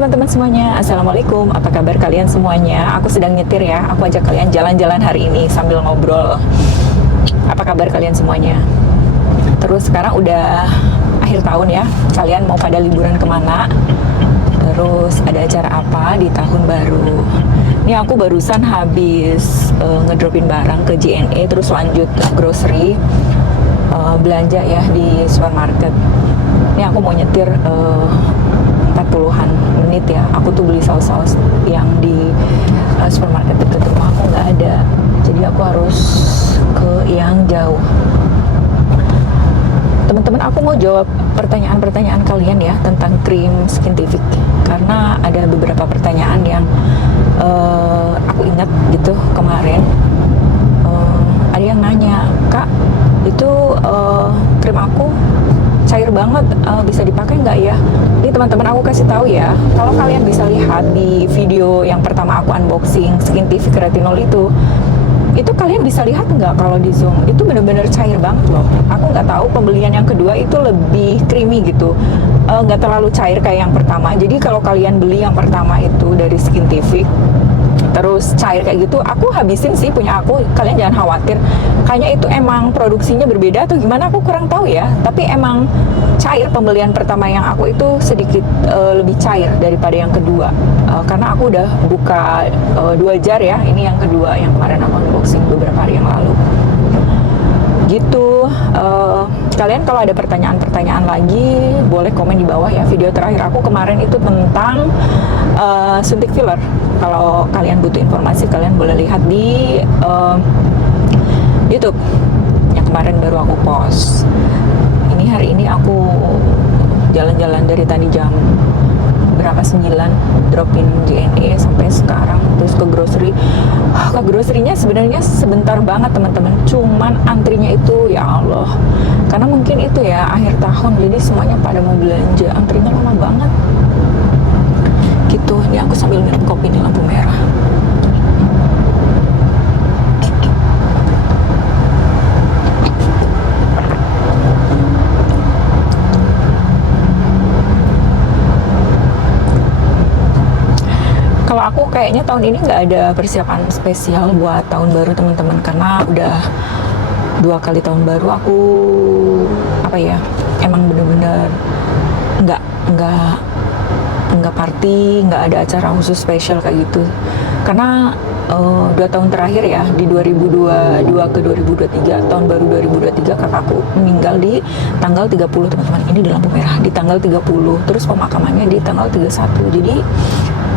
teman-teman semuanya, Assalamualaikum. Apa kabar kalian semuanya? Aku sedang nyetir ya. Aku ajak kalian jalan-jalan hari ini sambil ngobrol. Apa kabar kalian semuanya? Terus sekarang udah akhir tahun ya. Kalian mau pada liburan kemana? Terus ada acara apa di tahun baru? Ini aku barusan habis ngedropin barang ke JNE, terus lanjut grocery, belanja ya di supermarket. Ini aku mau nyetir 40-an menit ya. Aku tuh beli saus-saus yang di supermarket dekat rumah aku nggak ada, jadi aku harus ke yang jauh. Teman-teman, aku mau jawab pertanyaan-pertanyaan kalian ya tentang krim Skintific, karena ada beberapa pertanyaan yang aku ingat gitu kemarin. Ada yang nanya, Kak, itu krim aku cair banget, bisa dipakai nggak ya? Ini teman-teman aku kasih tahu ya, kalau kalian bisa lihat di video yang pertama aku unboxing Skintific retinol itu kalian bisa lihat nggak kalau di zoom itu bener-bener cair banget loh. Aku nggak tahu pembelian yang kedua itu lebih creamy gitu, nggak terlalu cair kayak yang pertama. Jadi kalau kalian beli yang pertama itu dari Skintific terus cair kayak gitu, aku habisin sih punya aku. Kalian jangan khawatir, kayaknya itu emang produksinya berbeda atau gimana, aku kurang tahu ya. Tapi emang cair, pembelian pertama yang aku itu sedikit lebih cair daripada yang kedua, karena aku udah buka 2 jar ya. Ini yang kedua, yang kemarin aku unboxing beberapa hari yang lalu gitu. Kalian kalau ada pertanyaan-pertanyaan lagi boleh komen di bawah ya. Video terakhir aku kemarin itu tentang suntik filler. Kalau kalian butuh informasi, kalian boleh lihat di YouTube yang kemarin baru aku post. Ini hari ini aku jalan-jalan dari tadi jam berapa, 9, dropin JNE sampai sekarang, terus ke grocery. Ke grocery-nya sebenarnya sebentar banget teman-teman, cuman antrinya itu ya Allah, karena mungkin itu ya akhir tahun, jadi semuanya pada mau belanja, antrinya lama banget gitu. Ini aku sambil minum kopi di lampu merah. Kalau aku kayaknya tahun ini nggak ada persiapan spesial buat tahun baru teman-teman, karena udah 2 kali tahun baru aku apa ya, emang bener-bener nggak party, nggak ada acara khusus spesial kayak gitu. Karena 2 tahun terakhir ya, di 2022 ke 2023, tahun baru 2023, kakakku meninggal di tanggal 30 teman-teman. Ini di lampu merah, di tanggal 30, terus pemakamannya di tanggal 31. Jadi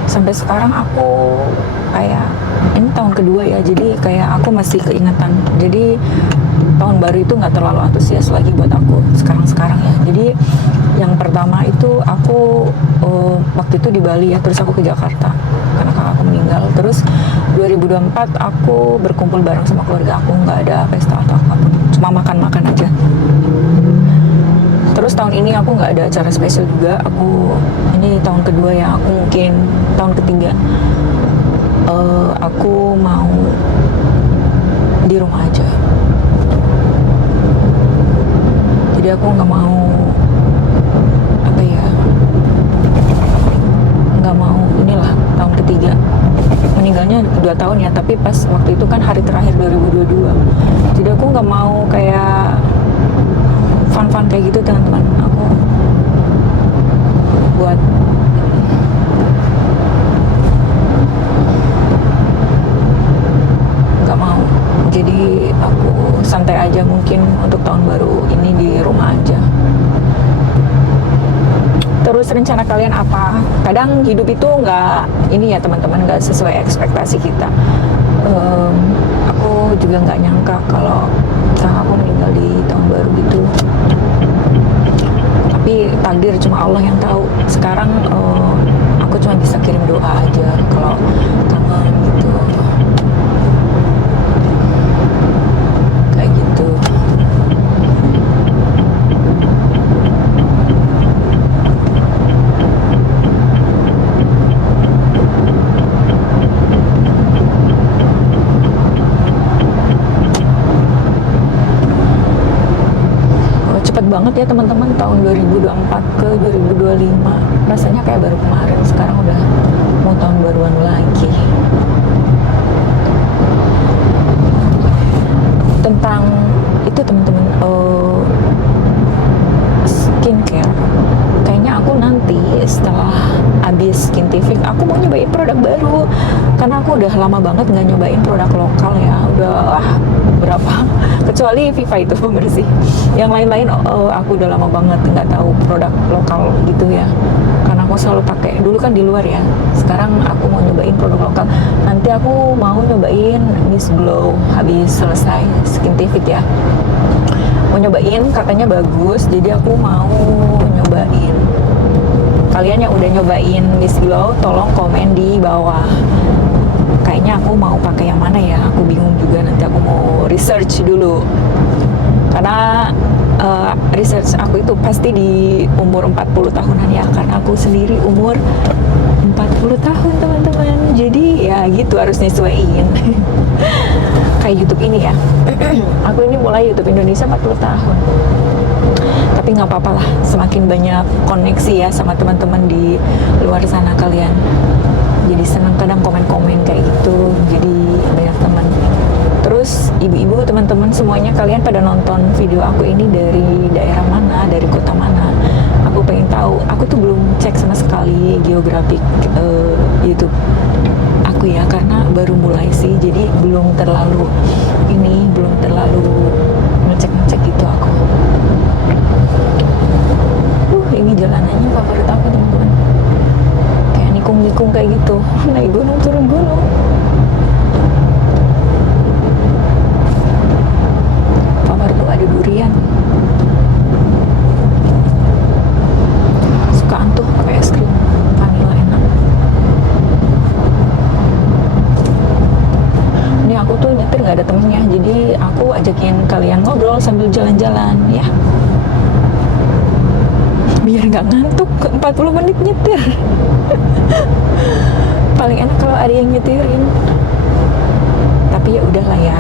sampai sekarang aku kayak, ini tahun kedua ya, jadi kayak aku masih keingatan. Jadi tahun baru itu nggak terlalu antusias lagi buat aku sekarang ya. Jadi yang pertama itu aku waktu itu di Bali ya, terus aku ke Jakarta karena kakakku meninggal. Terus 2024 aku berkumpul bareng sama keluarga aku, nggak ada pesta atau apapun, cuma makan-makan aja. Terus tahun ini aku nggak ada acara spesial juga. Ini tahun kedua ya, aku mungkin tahun ketiga aku mau di rumah aja. Jadi aku nggak mau apa ya, nggak mau, inilah tahun ketiga, meninggalnya 2 tahun ya, tapi pas waktu itu kan hari terakhir 2022. Jadi aku nggak mau kayak fun-fun kayak gitu teman-teman. Aku buat nggak mau, jadi aku santai aja mungkin untuk tahun baru ini di rumah aja. Terus rencana kalian apa? Kadang hidup itu nggak ini ya teman-teman, nggak sesuai ekspektasi kita. Aku juga nggak nyangka kalau aku meninggal di tahun baru gitu. Tapi takdir cuma Allah yang tahu. Sekarang aku cuma bisa kirim doa aja kalau kangen gitu. Kayak gitu. Cepet banget ya teman-teman, tahun 2024 ke 2025 rasanya kayak baru kemarin. Sekarang habis Skintific aku mau nyobain produk baru, karena aku udah lama banget nggak nyobain produk lokal ya, udah berapa kecuali Viva itu bersih, yang lain-lain aku udah lama banget nggak tahu produk lokal gitu ya, karena aku selalu pakai dulu kan di luar ya, sekarang aku mau nyobain produk lokal. Nanti aku mau nyobain Miss Glow habis selesai Skintific ya, mau nyobain, katanya bagus, jadi aku mau nyobain. Kalian yang udah nyobain Miss Glow tolong komen di bawah, kayaknya aku mau pakai yang mana ya, aku bingung juga, nanti aku mau research dulu, karena research aku itu pasti di umur 40 tahunan ya, karena aku sendiri umur 40 tahun teman-teman, jadi ya gitu harus nyesuaiin. Kayak YouTube ini ya, aku ini mulai YouTube Indonesia 40 tahun, tapi nggak apa-apa lah, semakin banyak koneksi ya sama teman-teman di luar sana, kalian jadi senang kadang komen-komen kayak gitu, jadi banyak teman. Terus ibu-ibu, teman-teman semuanya, kalian pada nonton video aku ini dari daerah mana, dari kota mana, aku pengen tahu. Aku tuh belum cek sama sekali geografik YouTube aku ya, karena baru mulai sih, jadi belum terlalu ngecek gitu aku. Ini jalanannya favorit aku teman-teman, kayak nikung-nikung kayak gitu, naik gunung turun gunung. Favorit tuh ada durian, sukaan tuh pakai es krim vanilla, enak. Ini aku tuh nyetir nggak ada temennya, jadi aku ajakin kalian ngobrol sambil jalan-jalan ya, biar nggak ngantuk 40 menit nyetir. Paling enak kalau ada yang nyetirin, tapi ya udahlah ya.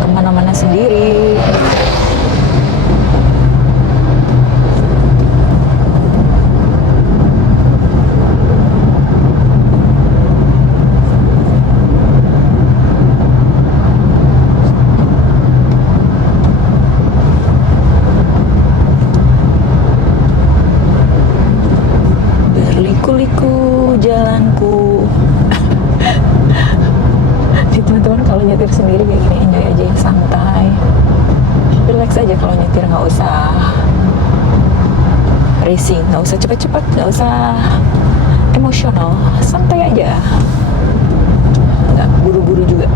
Kemana-mana sendiri. Berliku-liku jalanku. Teman-teman kalau nyetir sendiri kayak gini enjoy aja ya, santai, relax aja kalau nyetir, nggak usah racing, nggak usah cepet-cepet, nggak usah emosional, santai aja, nggak buru-buru juga.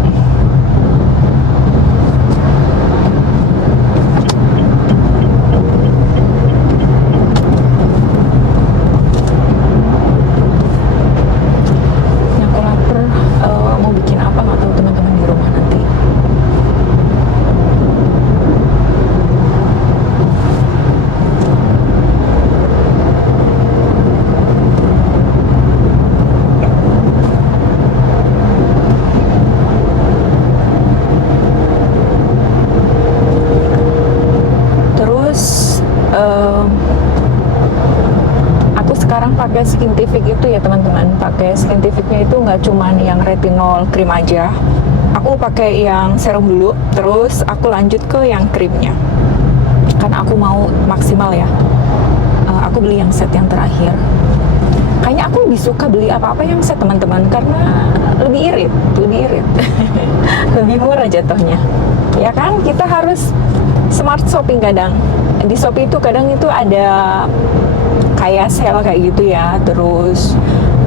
Pakai Skintific itu ya teman-teman, pakai Skintificnya itu nggak cuman yang retinol krim aja, aku pakai yang serum dulu, terus aku lanjut ke yang krimnya, karena aku mau maksimal ya. Aku beli yang set yang terakhir, kayaknya aku lebih suka beli apa-apa yang set teman-teman, karena lebih irit lebih murah jatuhnya ya kan. Kita harus smart shopping, kadang di Shopee itu kadang itu ada kayak sale kayak gitu ya. Terus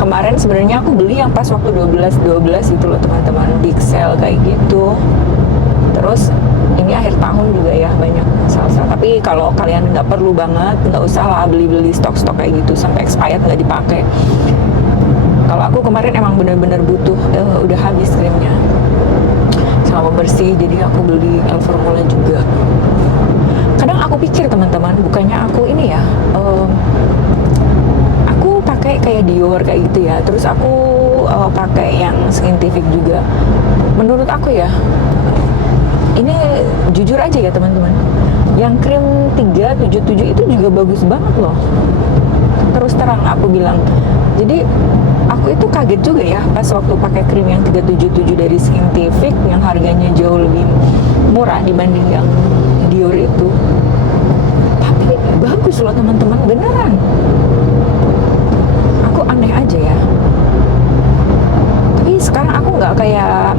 kemarin sebenarnya aku beli yang pas waktu 12 gitu loh teman-teman, big sale kayak gitu. Terus ini akhir tahun juga ya, banyak sale-sale. Tapi kalau kalian nggak perlu banget, nggak usah lah beli-beli stok-stok kayak gitu sampai expired nggak dipakai. Kalau aku kemarin emang bener-bener butuh, udah habis krimnya sama bersih, jadi aku beli El Formula juga. Kadang aku pikir teman-teman, bukannya aku ini ya, aku pakai pakai kayak Dior kayak gitu ya. Terus aku pakai yang Skintific juga. Menurut aku ya, ini jujur aja ya teman-teman, yang krim 377 itu juga bagus banget loh. Terus terang aku bilang. Jadi aku itu kaget juga ya pas waktu pakai krim yang 377 dari Skintific yang harganya jauh lebih murah dibanding yang Dior itu. Tapi bagus loh teman-teman, beneran. Aku aneh aja ya. Tapi sekarang aku nggak kayak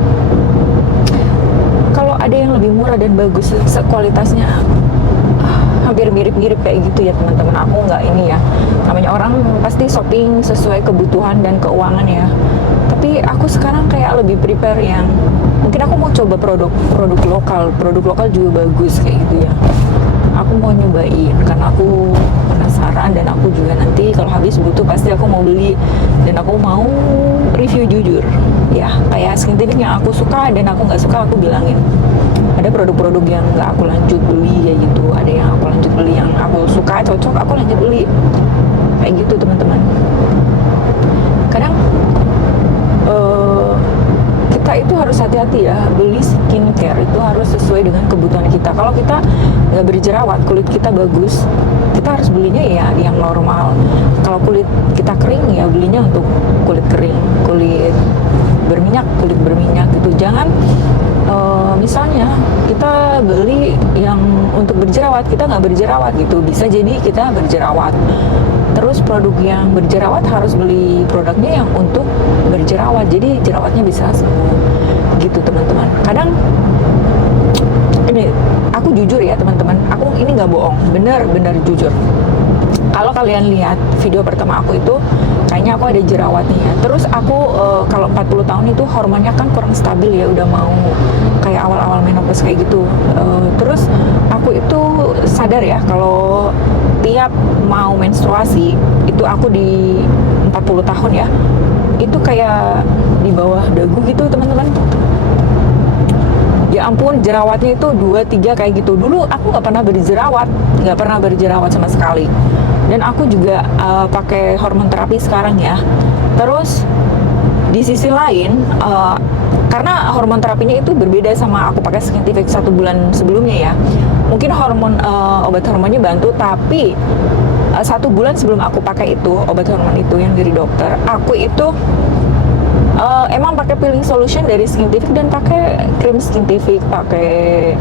kalau ada yang lebih murah dan bagus kualitasnya hampir mirip-mirip kayak gitu ya teman-teman. Aku nggak ini ya, namanya orang pasti shopping sesuai kebutuhan dan keuangan ya. Tapi aku sekarang kayak lebih prepare yang mungkin aku mau coba produk lokal juga bagus kayak gitu ya. Aku mau nyobain karena aku penasaran, dan aku juga nanti kalau habis butuh pasti aku mau beli dan aku mau review jujur ya. Kayak Skintific yang aku suka dan aku nggak suka aku bilangin. Ada produk-produk yang nggak aku lanjut beli kayak gitu, ada yang aku lanjut beli, yang aku suka cocok aku lanjut beli kayak gitu teman-teman. Kadang kita itu harus hati-hati ya, beli skincare itu harus sesuai dengan kebutuhan kita. Kalau kita nggak berjerawat, kulit kita bagus, kita harus belinya ya yang normal. Kalau kulit kita kering ya belinya untuk kulit kering, kulit berminyak gitu. Jangan misalnya kita beli yang untuk berjerawat, kita nggak berjerawat gitu, bisa jadi kita berjerawat. Terus produk yang berjerawat harus beli produknya yang untuk berjerawat, jadi jerawatnya bisa sembuh gitu teman-teman. Kadang ini aku jujur ya teman-teman, aku ini nggak bohong, bener-bener jujur. Kalau kalian lihat video pertama aku itu kayaknya aku ada jerawatnya ya. Terus aku kalau 40 tahun itu hormonnya kan kurang stabil ya, udah mau kayak awal-awal menopause kayak gitu. Terus aku itu sadar ya kalau tiap mau menstruasi itu aku di 40 tahun ya, itu kayak di bawah dagu gitu teman-teman. Ya ampun, jerawatnya itu 2-3 kayak gitu. Dulu aku nggak pernah berjerawat sama sekali. Dan aku juga pakai hormon terapi sekarang ya. Terus di sisi lain, karena hormon terapinya itu berbeda sama aku pakai Skintific 1 bulan sebelumnya ya. Mungkin obat hormonnya bantu, tapi 1 bulan sebelum aku pakai itu obat hormon itu yang dari dokter, aku itu emang pakai peeling solution dari Skintific dan pakai krim Skintific, pakai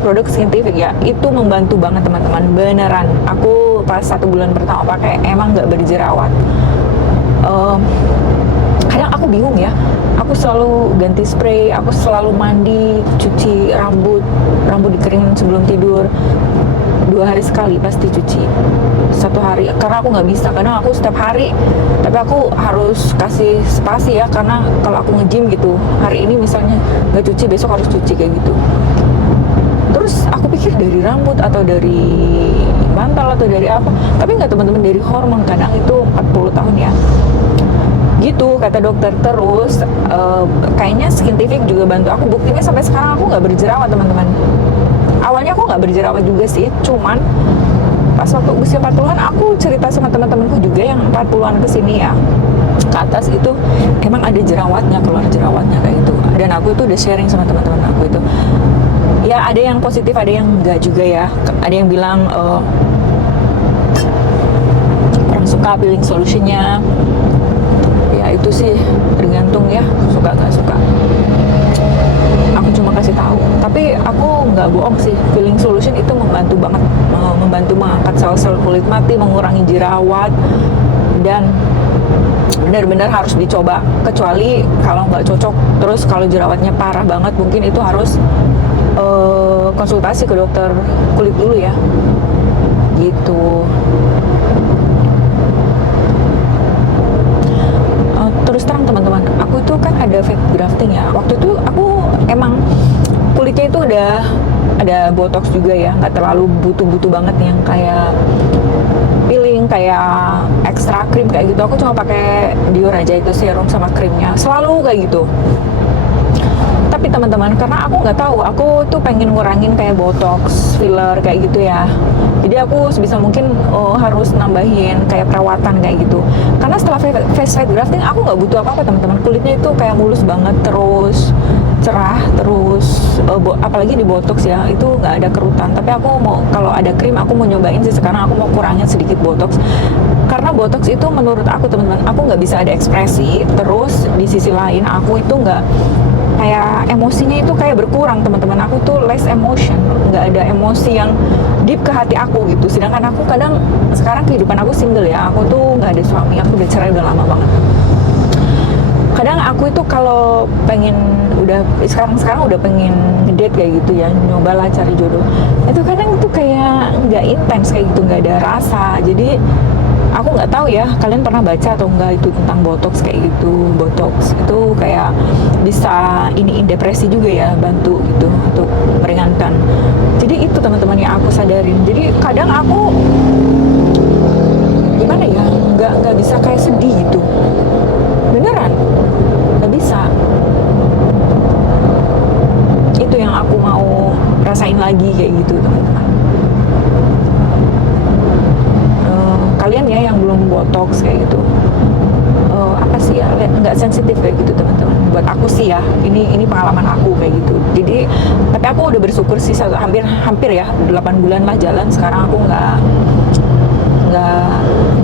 produk Skintific ya. Itu membantu banget teman-teman, beneran. Aku pas 1 bulan pertama pakai emang nggak berjerawat. Kadang aku bingung ya, aku selalu ganti spray, aku selalu mandi, cuci rambut dikeringin sebelum tidur 2 hari sekali pasti cuci, 1 hari, karena aku nggak bisa. Kadang aku setiap hari, tapi aku harus kasih spasi ya, karena kalau aku nge-gym gitu, hari ini misalnya nggak cuci, besok harus cuci kayak gitu. Terus aku pikir dari rambut atau dari bantal atau dari apa, tapi nggak teman-teman, dari hormon. Kadang itu 40 tahun ya gitu kata dokter. Terus kayaknya Skintific juga bantu aku, buktinya sampai sekarang aku nggak berjerawat teman-teman. Awalnya aku nggak berjerawat juga sih, cuman pas waktu usia 40-an aku cerita sama teman-temanku juga yang 40-an kesini ya, ke atas itu emang ada jerawatnya, keluar jerawatnya kayak gitu. Dan aku itu udah sharing sama teman-teman aku itu. Ya ada yang positif, ada yang enggak juga ya. Ada yang bilang kurang suka peeling solutionnya. Ya itu sih tergantung ya, suka nggak suka. Aku cuma kasih tahu. Tapi aku nggak bohong sih, peeling solution itu membantu banget, membantu mengangkat sel-sel kulit mati, mengurangi jerawat, dan benar-benar harus dicoba. Kecuali kalau nggak cocok, terus kalau jerawatnya parah banget, mungkin itu harus konsultasi ke dokter kulit dulu ya gitu. Terus terang teman-teman, aku itu kan ada fat grafting ya. Waktu itu aku emang kulitnya itu udah ada botox juga ya, nggak terlalu butuh-butuh banget yang kayak peeling, kayak extra cream kayak gitu. Aku cuma pakai Dior aja, itu serum sama krimnya, selalu kayak gitu. Tapi teman-teman, karena aku nggak tahu, aku tuh pengen ngurangin kayak botox, filler kayak gitu ya. Jadi aku sebisa mungkin harus nambahin kayak perawatan kayak gitu. Karena setelah face fat grafting aku nggak butuh apa-apa teman-teman. Kulitnya itu kayak mulus banget, terus cerah, terus apalagi di botox ya, itu nggak ada kerutan. Tapi aku mau, kalau ada krim aku mau nyobain sih sekarang, aku mau kurangin sedikit botox. Karena botox itu menurut aku teman-teman, aku nggak bisa ada ekspresi. Terus di sisi lain aku itu nggak kayak emosinya itu kayak berkurang teman-teman. Aku tuh less emotion, nggak ada emosi yang deep ke hati aku gitu. Sedangkan aku kadang sekarang kehidupan aku single ya, aku tuh nggak ada suami, aku udah cerai udah lama banget. Kadang aku itu kalau pengen sekarang udah pengen ngedate kayak gitu ya, nyobalah cari jodoh. Itu kadang itu kayak nggak intens kayak gitu, nggak ada rasa. Jadi aku nggak tahu ya, kalian pernah baca atau enggak itu tentang botox kayak gitu. Botox itu kayak bisa iniin depresi juga ya, bantu gitu untuk meringankan. Jadi itu teman-teman yang aku sadarin. Jadi kadang aku gimana ya, nggak bisa kayak sedih gitu, beneran nggak bisa. Itu yang aku mau rasain lagi kayak gitu teman-teman. Kalian ya yang belum botox kayak gitu, apa sih ya, nggak sensitif kayak gitu teman-teman. Buat aku sih ya, ini pengalaman aku kayak gitu. Jadi tapi aku udah bersyukur sih, hampir ya 8 bulan lah jalan sekarang, aku nggak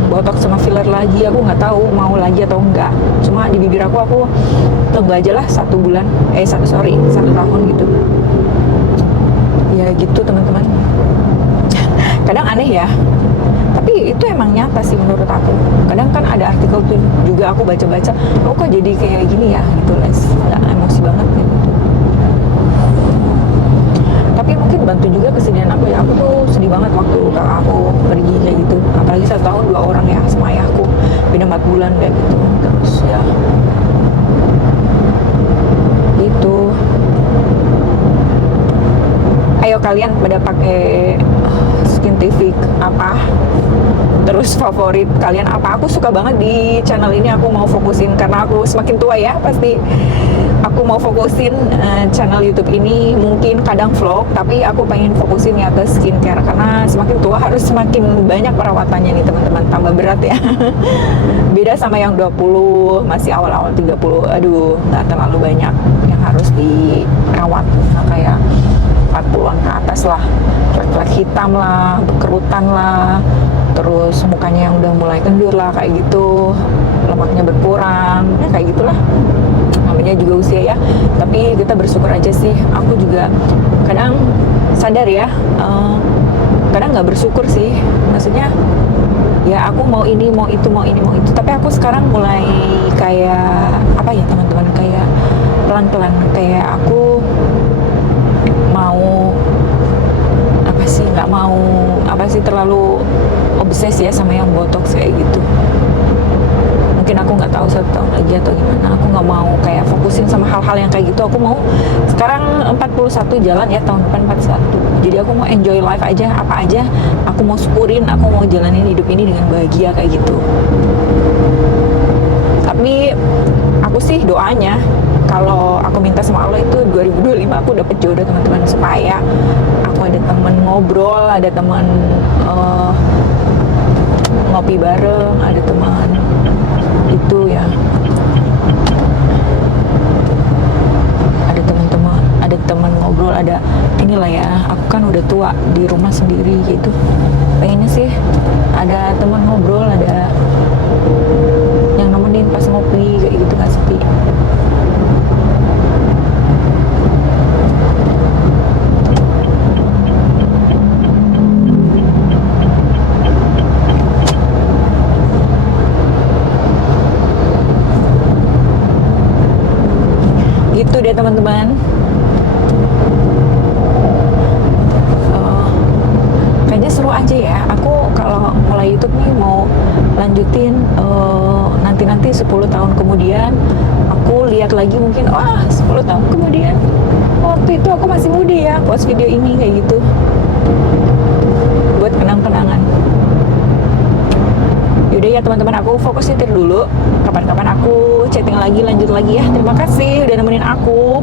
botox sama filler lagi. Aku nggak tahu mau lagi atau enggak. Cuma di bibir aku tunggu aja lah 1 tahun gitu ya gitu teman-teman. Kadang aneh ya, tapi itu emang nyata sih menurut aku. Kadang kan ada artikel tuh juga aku baca-baca, oh kok jadi kayak gini ya gitu, nggak emosi banget gitu. Tapi mungkin bantu juga kesedihan aku ya. Aku tuh sedih banget waktu kakak aku pergi kayak gitu, apalagi 1 tahun 2 orang ya sama ayahku, beda 4 bulan kayak gitu. Terus ya gitu. Ayo kalian pada pakai Skintific apa, terus favorit kalian apa? Aku suka banget di channel ini, aku mau fokusin karena aku semakin tua ya, pasti aku mau fokusin channel YouTube ini. Mungkin kadang vlog, tapi aku pengen fokusin ya ke skincare, karena semakin tua harus semakin banyak perawatannya nih teman-teman, tambah berat ya. Beda sama yang 20, masih awal-awal 30, aduh nggak terlalu banyak yang harus dirawat. Nah, kayak 40-an ke atas lah, flek-flek hitam lah, kerutan lah, terus mukanya yang udah mulai kendur lah kayak gitu, lemaknya berkurang, ya kayak gitulah. Namanya juga usia ya, tapi kita bersyukur aja sih. Aku juga kadang sadar ya, kadang nggak bersyukur sih, maksudnya ya aku mau ini, mau itu, mau ini, mau itu. Tapi aku sekarang mulai kayak apa ya teman-teman, kayak pelan-pelan, kayak aku mau nggak mau terlalu obses ya sama yang botox kayak gitu. Mungkin aku nggak tahu 1 tahun lagi atau gimana, aku nggak mau kayak fokusin sama hal-hal yang kayak gitu. Aku mau sekarang 41 jalan ya, tahun depan 41. Jadi aku mau enjoy life aja, apa aja aku mau syukurin, aku mau jalanin hidup ini dengan bahagia kayak gitu. Tapi aku sih doanya, kalau aku minta sama Allah itu 2025 aku dapet jodoh teman-teman, supaya aku ada teman ngobrol, ada teman ngopi bareng, ada teman itu ya, ada teman ngobrol, ada inilah ya. Aku kan udah tua di rumah sendiri gitu, pengennya sih ada teman ngobrol, ada yang nemenin pas ngopi kayak gitu, nggak sepi. Gitu deh teman-teman. Kayaknya seru aja ya. Aku kalau mulai YouTube nih mau lanjutin nanti 10 tahun kemudian aku lihat lagi, mungkin 10 tahun kemudian waktu itu aku masih muda ya post video ini kayak gitu, buat kenang-kenangan. Yaudah ya teman-teman, aku fokus nyetir dulu. Kapan-kapan aku chatting lagi, lanjut lagi ya. Terima kasih udah nemenin aku.